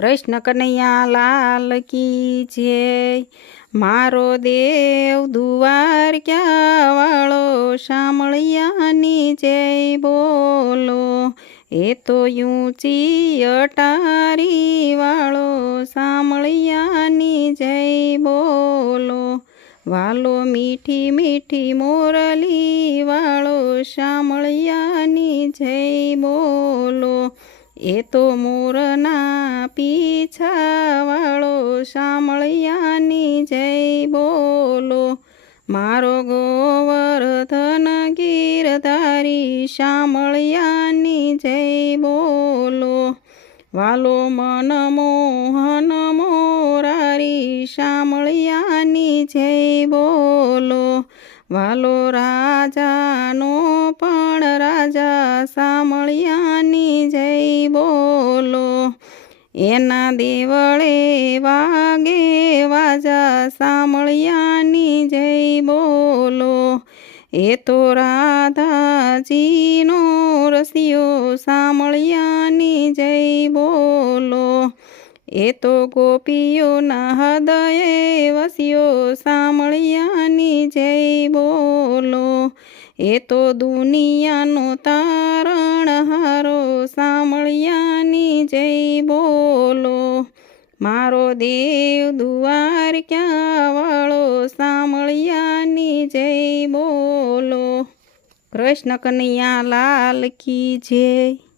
કૃષ્ણ કનૈયા લાલ કી જય। મારો દેવ દ્વારકા વાળો શામળિયાની જય બોલો। એ તો ઊંચી અટારી વાળો શામળિયાની જય બોલો। વાલો મીઠી મીઠી મોરલી વાળો શામળિયાની જય બોલો। એ તો મોરના પીછા વાળો શામળિયાની જય બોલો। મારો ગોવર્ધન ગીરધારી શામળિયાની જય બોલો। વાલો મનમોહન મોરારી શામળિયાની જય બોલો। વાલો રાજાનો પણ રાજા શામળિયાની જય બોલો। એના દેવળે વાગે વાજા શામળિયાની જય બોલો। એ તો રાધાજીનો રસિયો શામળિયાની જય બોલો। એ તો ગોપીઓના હૃદયે વસ્યો શામળિયાની જય બોલો। એ તો દુનિયાનો તારણ હારો શામળિયાની જય બોલો। મારો દેવ દ્વારકા વાળો શામળિયાની જય બોલો। કૃષ્ણ કનૈયા લાલ કી જય।